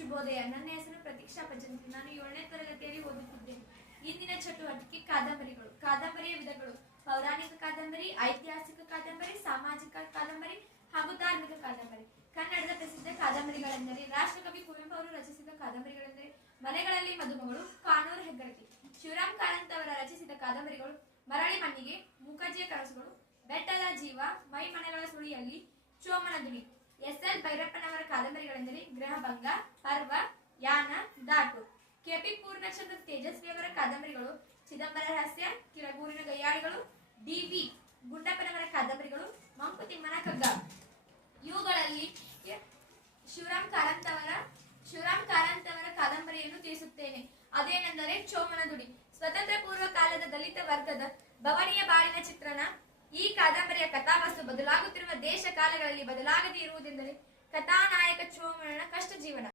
ಶುಭೋದಯ. ನನ್ನ ಹೆಸರು ಪ್ರತೀಕ್ಷಾ ಪಜಂತ್ರಿ. ನಾನು 7ನೇ ತರಗತಿಯಲ್ಲಿ ಓದುತ್ತಿದ್ದೇನೆ. ಇಂದಿನ ಚಟುವಟಿಕೆ ಕಾದಂಬರಿಗಳು. ಕಾದಂಬರಿಯ ವಿಧಗಳು: ಪೌರಾಣಿಕ ಕಾದಂಬರಿ, ಐತಿಹಾಸಿಕ ಕಾದಂಬರಿ, ಸಾಮಾಜಿಕ ಕಾದಂಬರಿ ಹಾಗೂ ಧಾರ್ಮಿಕ ಕಾದಂಬರಿ. ಕನ್ನಡದ ಪ್ರಸಿದ್ಧ ಕಾದಂಬರಿಗಳೆಂದರೆ ರಾಷ್ಟ್ರಕವಿ ಕುವೆಂಪು ಅವರು ರಚಿಸಿದ ಕಾದಂಬರಿಗಳೆಂದರೆ ಮನೆಗಳಲ್ಲಿ ಮದುಮಗಳು, ಕಾನೂರು ಹೆಗ್ಗಡತಿ. ಶಿವರಾಮ್ ಕಾರಂತ್ ಅವರ ರಚಿಸಿದ ಕಾದಂಬರಿಗಳು ಮರಳಿ ಮಣ್ಣಿಗೆ, ಮೂಕಜ್ಜಿಯ ಕನಸುಗಳು, ಬೆಟ್ಟದ ಜೀವ, ಮೈ ಮನೆಗಳ ಸುಳಿಯಲ್ಲಿ, ಚೋಮನದುಡಿ. ಎಸ್.ಎಲ್. ಭೈರಪ್ಪನವರ ಕಾದಂಬರಿಗಳೆಂದರೆ ಗೃಹಭಂಗ, ಪರ್ವ, ಯಾನ, ದಾಟು. ಕೆ.ಪಿ. ಪೂರ್ಣಚಂದ್ರ ತೇಜಸ್ವಿಯವರ ಕಾದಂಬರಿಗಳು ಚಿದಂಬರ ರಹಸ್ಯ, ಕಿರಗೂರಿನ ಗಯ್ಯಾಳಿಗಳು, ಡಿ.ವಿ. ಗುಂಡಪ್ಪನವರ ಕಾದಂಬರಿಗಳು ಮಂಕುತಿಮ್ಮನ ಕಗ್ಗ. ಇವುಗಳಲ್ಲಿ ಶಿವರಾಮ್ ಕಾರಂತ್ ಅವರ ಕಾದಂಬರಿಯನ್ನು ತಿಳಿಸುತ್ತೇನೆ. ಅದೇನೆಂದರೆ ಚೋಮನದುಡಿ. ಸ್ವತಂತ್ರ ಪೂರ್ವ ಕಾಲದ ದಲಿತ ವರ್ಗದ ಬವಣೆಯ ಬಾಳಿನ ಚಿತ್ರಣ. ಈ ಕಾದಂಬರಿಯ ಕಥಾವಸ್ತು ಬದಲಾಗುತ್ತಿರುವ ದೇಶ ಕಾಲಗಳಲ್ಲಿ ಬದಲಾಗದೇ ಇರುವುದೆಂದರೆ ಕಥಾನಾಯಕ ಚೋಮನನ ಕಷ್ಟ ಜೀವನ.